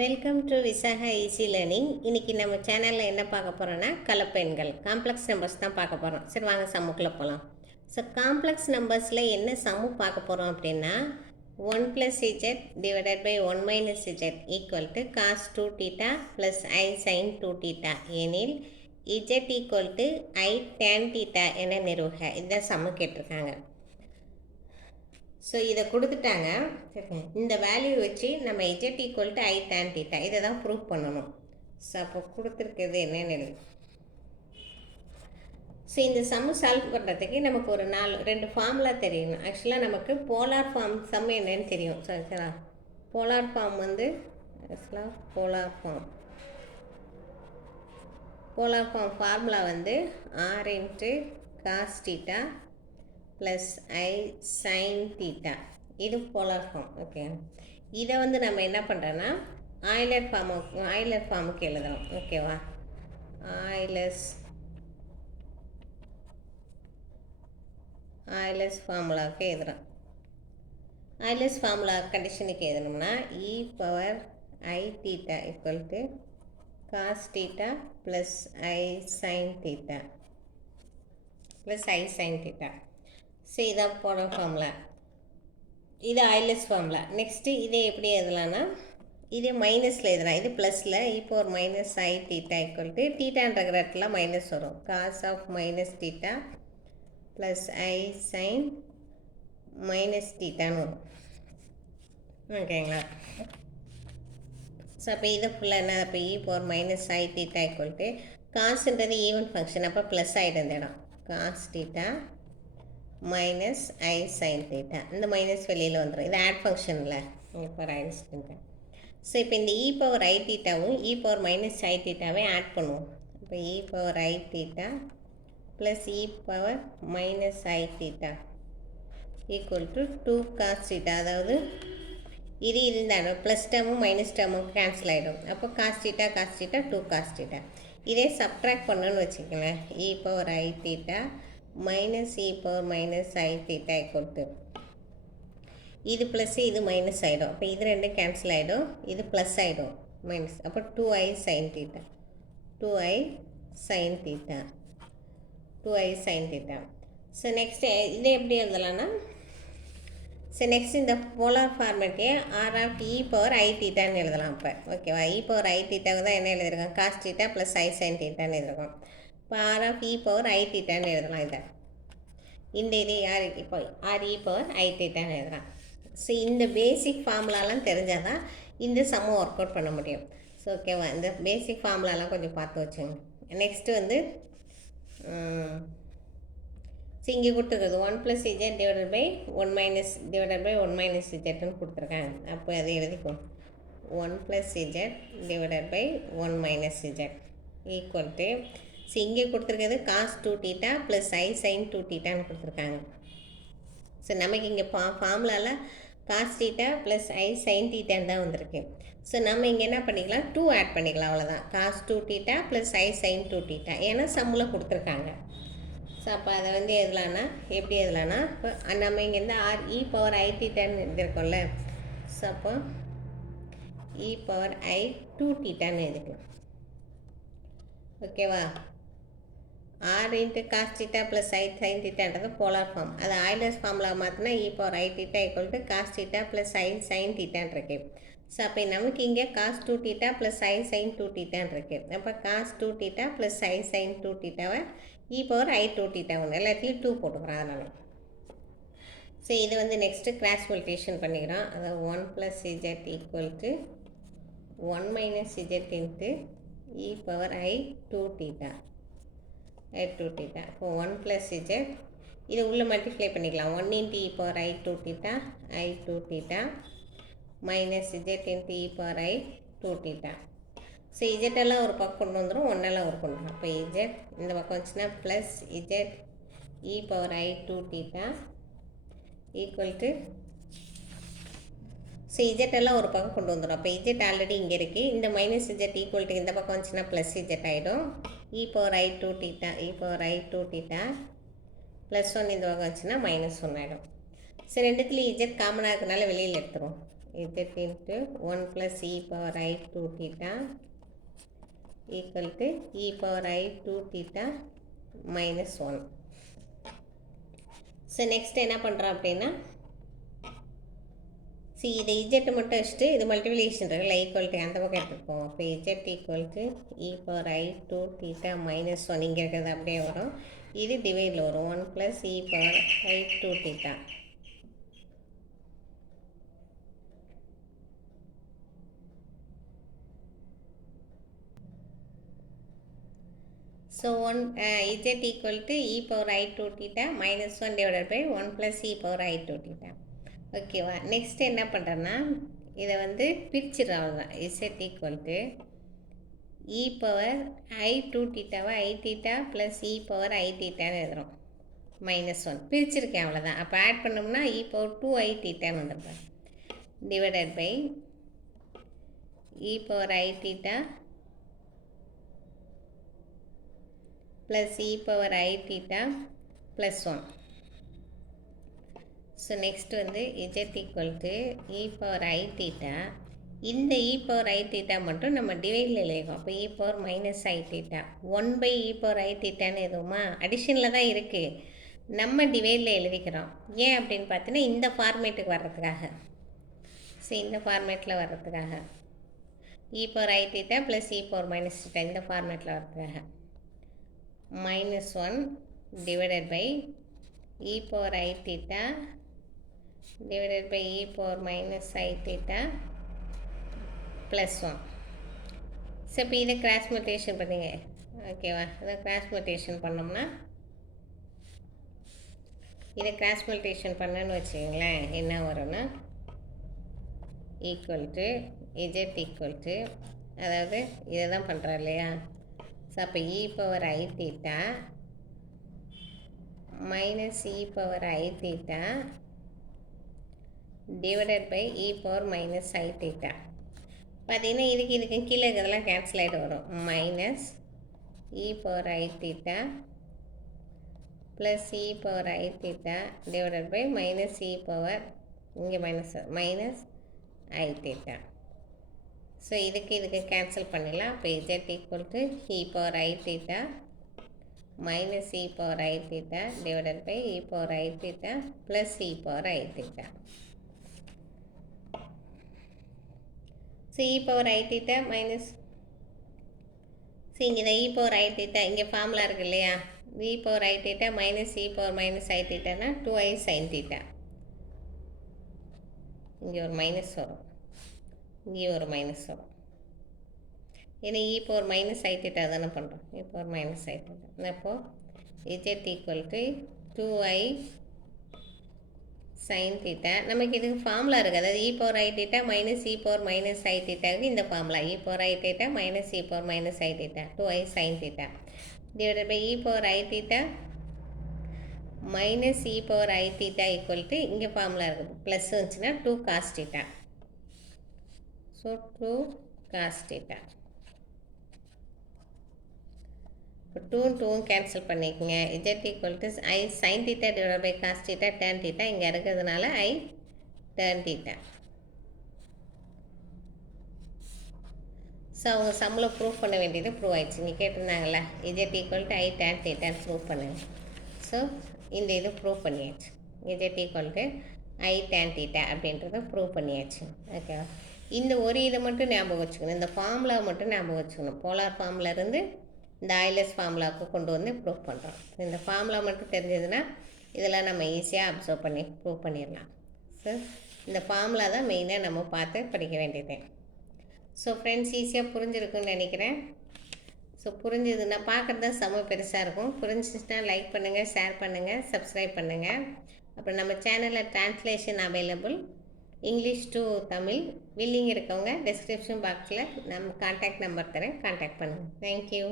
Welcome to Visakha easy learning. இன்றைக்கி நம்ம சேனலில் என்ன பார்க்க போகிறோன்னா கலப்பெண்கள் காம்ப்ளெக்ஸ் நம்பர்ஸ் தான் பார்க்க போகிறோம். சரி வாங்க சம்முக்குள்ளே போகலாம். ஸோ காம்ப்ளெக்ஸ் நம்பர்ஸில் என்ன சம்மு பார்க்க போகிறோம் அப்படின்னா 1 + z divided by 1 - z equal to cos 2θ plus I sin 2θ எனில் z equal to I tan θ என நிறுவுக. இதுதான் சம்மு கேட்டிருக்காங்க. ஸோ இதை கொடுத்துட்டாங்க. சரிங்க, இந்த வேல்யூ வச்சு நம்ம z equal to I tan θ இதை தான் ப்ரூவ் பண்ணணும். ஸோ அப்போ கொடுத்துருக்கிறது என்னென்னு எழுது. ஸோ இந்த சம்மு சால்வ் பண்ணுறதுக்கு நமக்கு ஒரு 2 ஃபார்முலா தெரியணும். ஆக்சுவலாக நமக்கு போலார் ஃபார்ம் சம் என்னன்னு தெரியும். சரிங்களா, போலார் ஃபார்ம் வந்து ஆக்சுவலாக போலார் ஃபார்ம் ஃபார்முலா வந்து r × cos θ plus I sin θ. இது போலார் ஃபார்ம். ஓகே, இதை வந்து நம்ம என்ன பண்ணுறோன்னா ஆய்லர் ஃபார்முக்கு எழுதுகிறோம். ஓகேவா, ஆய்லர்ஸ் ஃபார்முலாவுக்கு எழுதுகிறோம். ஆய்லர்ஸ் ஃபார்முலா கண்டிஷனுக்கு எழுதணும்னா e⁻I θ equal to cos θ plus I sin θ plus I sin θ. So இதான் போன ஃபார்முலா, இது ஆய்லர்ஸ் ஃபார்முலா. நெக்ஸ்ட்டு இதே எப்படி எழுதலான்னா இதே மைனஸில் எழுதலாம். இது ப்ளஸில் e⁻I θ ஈக்குவல் டு தீட்டான்ற இடத்துல மைனஸ் வரும். cos of -θ plus I sin -θன்னு வரும். ஓகேங்களா. ஸோ அப்போ இதை ஃபுல்லாக என்ன, அப்போ e⁻I θ ஈக்குவல் டு காசுன்றது ஈவன் ஃபங்க்ஷன், அப்போ ப்ளஸ் ஆகிடும் இந்த இடம். cos θ மைனஸ் I sin θ, இந்த மைனஸ் வெளியில் வந்துடும். இது ஆட் ஃபங்க்ஷனில் இப்போ ஐன்ஸ்டன்ட். ஸோ இப்போ இந்த e⁻I θவும் e⁻I θவை ஆட் பண்ணுவோம். இப்போ e⁻I θ plus e⁻I θ equal to 2 cos θ. அதாவது இது இருந்தாலும் ப்ளஸ் டேர்மும் மைனஸ் டேர்மும் கேன்சல் ஆகிடும். அப்போ cos θ 2 cos θ. இதே சப்ட்ராக்ட் பண்ணணும்னு வச்சுக்கோங்களேன். e⁻I θ minus e⁻I θ equal to இது ப்ளஸ்ஸு இது மைனஸ் ஆகிடும். அப்போ இது ரெண்டும் கேன்சல் ஆகிடும், இது ப்ளஸ் ஆகிடும் மைனஸ். அப்போ 2I sin θ 2I sin θ. So next இதை எப்படி எழுதலாம்னா, ஸோ நெக்ஸ்ட் இந்த போலார் ஃபார்மேட்டே r(e⁻I θ)ன்னு எழுதலாம். இப்போ ஓகேவா, e⁻I θ தான் என்ன எழுதிருக்கோம், cos θ ப்ளஸ் I sin θன்னு எழுதிருக்கோம். இப்போ r(e⁻I θ)ன்னு எழுதலாம். இதை இந்த இது யார் இப்போ r(e⁻I θ)ன்னு எழுதலாம். ஸோ இந்த பேசிக் ஃபார்முலாலாம் தெரிஞ்சால் தான் இந்த சம்மை ஒர்க் அவுட் பண்ண முடியும். ஸோ ஓகேவா, இந்த பேசிக் ஃபார்முலாலாம் கொஞ்சம் பார்த்து வச்சுங்க. நெக்ஸ்ட்டு வந்து ஸோ இங்கே கொடுத்துருக்குது 1 + z டிவைடட் பை 1 - zன்னு கொடுத்துருக்காங்க. அப்போ அதை எழுதிக்கும் 1 + z divided by 1 - z equal to, so இங்கே கொடுத்துருக்கிறது cos 2θ ப்ளஸ் I sin 2θன்னு கொடுத்துருக்காங்க. ஸோ நமக்கு இங்கே ஃபார்முலாவில் cos θ ப்ளஸ் I sin θன்னு தான் வந்திருக்கு. ஸோ நம்ம இங்கே என்ன பண்ணிக்கலாம், 2 ஆட் பண்ணிக்கலாம், அவ்வளோதான். cos 2θ ப்ளஸ் I sin 2θ ஏன்னா சம்மில் கொடுத்துருக்காங்க. ஸோ அப்போ அதை வந்து எதுலான்னா எப்படி எதுலான்னா, இப்போ நம்ம இங்கேருந்து e⁻I θன்னு எழுதியிருக்கோம்ல. ஸோ அப்போ e⁻I 2θன்னு எழுதிக்கலாம். ஓகேவா, r × cos θ plus I sin θன்றது போலார் ஃபார்ம். அது ஆய்லர்ஸ் ஃபார்முலா மாற்றினா e⁻I θ equal to cos θ plus I sin θன்னு இருக்கு. ஸோ அப்போ நமக்கு இங்கே cos 2θ ப்ளஸ் I sin 2θன்னு இருக்குது. அப்போ cos 2θ ப்ளஸ் I sin 2θவை e⁻I 2θ ஒன்று எல்லாத்தையும் 2 போட்டுக்கிறோம். அதனால் ஸோ இது வந்து நெக்ஸ்ட்டு கிராஸ் மல்டிப்ளிகேஷன் பண்ணிக்கிறோம். அதாவது 1 + z equal to 1 - z × e⁻I 2θ. இப்போ 1 + z இது உள்ளே மல்டிப்ளை பண்ணிக்கலாம். 1 × e⁻I 2θ I 2θ minus z × e⁻I 2θ. So இஜெட்டெல்லாம் ஒரு பக்கம் கொண்டு வந்துடும், ஒன்றெல்லாம் ஒரு கொண்டு வரும். அப்போ இஜெட் இந்த பக்கம் வந்துச்சுன்னா plus z e⁻I 2θ equal to, so இஜெட்டெல்லாம் ஒரு பக்கம் கொண்டு வந்துடும். அப்போ இஜெட் ஆல்ரெடி இங்கே இருக்குது. இந்த மைனஸ் z ஈக்குவல் டு இந்த பக்கம் வந்துச்சுன்னா ப்ளஸ் z ஆகிடும். e⁻I 2θ ப்ளஸ் 1 இந்த பக்கம் வந்துச்சுன்னா -1 ஆகிடும். ஸோ ரெண்டுத்துலேயும் z காமனாக இருக்கிறதுனால வெளியில் எடுத்துரும். z into 1 plus e power I 2 theta equal to e power I 2 theta minus 1. So next என்ன பண்ணுறோம் அப்படின்னா இதை இஜெட் மட்டும் வச்சுட்டு இது மல்டிபிளிகேஷன் இருக்குல்ல ஈக்குவல்ட்டு அந்த பக்கம் எடுத்துப்போம். அப்போ Z equal to e power I 2 theta minus 1 இங்கே இருக்கிறது அப்படியே வரும். இது டிவைடில் வரும் 1 plus e power I 2 theta. So z equal to e power I 2 theta minus 1 divided by 1 plus e power I 2 theta. ஓகேவா, நெக்ஸ்ட் என்ன பண்ணுறேன்னா இதை வந்து பிரிச்சிடறோம். அவ்வளோதான். z equal to e power I 2 thetaவை I theta plus e power I thetaன்னு எழுதுகிறோம். மைனஸ் 1 பிரிச்சிருக்கேன், அவ்வளோதான். அப்போ ஆட் பண்ணோம்னா இ பவர் 2 I thetaன்னு வந்துருப்பேன். Divided by e power I theta plus e power I theta plus 1. So next வந்து z equal to e power I theta. இந்த இ பவர் I theta மட்டும் நம்ம டிவைடில் எழுதிக்கோம். அப்போ e power minus I theta 1 by e power I thetaன்னு எதுவுமா அடிஷனில் தான் இருக்குது, நம்ம டிவைடில் எழுதிக்கிறோம். ஏன் அப்படின்னு பார்த்தீங்கன்னா இந்த ஃபார்மேட்டுக்கு வர்றதுக்காக. ஸோ இந்த ஃபார்மேட்டில் வர்றதுக்காக e power I theta plus e power minus theta இந்த ஃபார்மேட்டில் வர்றதுக்காக minus 1 divided by e power I theta divided by e power minus I theta plus 1. So இப்போ இதை கிராஸ் மல்டிப்ளிகேஷன் பண்ணுங்க. ஓகேவா, இதை கிராஸ் மல்டிப்ளிகேஷன் பண்ணோம்னா இதை கிராஸ் மல்டிப்ளிகேஷன் பண்ணணும்னு வச்சுக்கோங்களேன், என்ன வரும்னா equal to Z equal to, அதாவது இதை தான் பண்ணுறோம் இல்லையா. ஸோ அப்போ e power I theta minus e power I theta divided by e power minus I theta. பார்த்தீங்கன்னா இதுக்கு கீழே இருக்கிறதெல்லாம் கேன்சல் ஆகிட்டு வரும். Minus e power I theta plus e power I theta divided by minus e power, இங்கே minus I theta. So இதுக்கு cancel பண்ணிடலாம். அப்போ z equal to e power I theta minus e power I theta divided by e power I theta plus e power I theta. So e power I theta minus, so இங்கே இந்த e power I theta இங்கே formula இருக்குது இல்லையா, e power I theta minus e power minus I thetaனா 2i sin theta. இங்கே ஒரு minus வரும், இங்கே ஒரு மைனஸ் வரும். ஏன்னா e power minus I theta தானே பண்ணுறோம், e power minus I theta. அப்போது z equal to 2i sin theta. நமக்கு இதுக்கு ஃபார்முலா இருக்குது, அதாவது e power I theta minus e power minus I thetaவுக்கு இந்த formula e power I theta minus e power minus I theta 2i sin theta divided by e power I theta minus e power I theta equal to, இங்கே formula இருக்குது plus வந்துச்சுன்னா 2 cos theta. So 2 cos theta. இப்போ 2 cancel பண்ணிக்கோங்க. z equal to I sin theta divide by cos theta tan theta இங்கே இருக்கிறதுனால I tan theta. So அவங்க சம்மில் prove பண்ண வேண்டியது ப்ரூவ் ஆயிடுச்சு. இங்கே கேட்டிருந்தாங்களா z equal to I tan theta prove பண்ணுங்க. ஸோ இந்த இது ப்ரூவ் பண்ணியாச்சு. z equal to I tan theta அப்படின்றத ப்ரூவ் பண்ணியாச்சு. ஓகேவா, இந்த ஒரு இதை மட்டும் ஞாபகம் வச்சுக்கணும், இந்த ஃபார்முலா மட்டும் ஞாபகம் வச்சுக்கணும். போலார் ஃபார்முலேருந்து இந்த ஐலஸ் ஃபார்முலாவுக்கு கொண்டு வந்து ப்ரூவ் பண்ணுறோம். இந்த ஃபார்முலா மட்டும் தெரிஞ்சதுன்னா இதெல்லாம் நம்ம ஈஸியாக அப்சர்வ் பண்ணி ப்ரூவ் பண்ணிடலாம். ஸோ இந்த ஃபார்முலா தான் மெயினாக நம்ம பார்த்து படிக்க வேண்டியது. ஸோ ஃப்ரெண்ட்ஸ் ஈஸியாக புரிஞ்சிருக்குன்னு நினைக்கிறேன். ஸோ புரிஞ்சதுன்னா பார்க்குறது தான் செம்ம பெருசாக இருக்கும். புரிஞ்சிச்சுன்னா லைக் பண்ணுங்கள், ஷேர் பண்ணுங்கள், சப்ஸ்கிரைப் பண்ணுங்கள். அப்புறம் நம்ம சேனலில் translation available, English to Tamil. Willing இருக்கவங்க டிஸ்கிரிப்ஷன் பாக்ஸில் நம்ம கான்டாக்ட் நம்பர் தரேன், கான்டாக்ட் பண்ணுங்கள். தேங்க்யூ.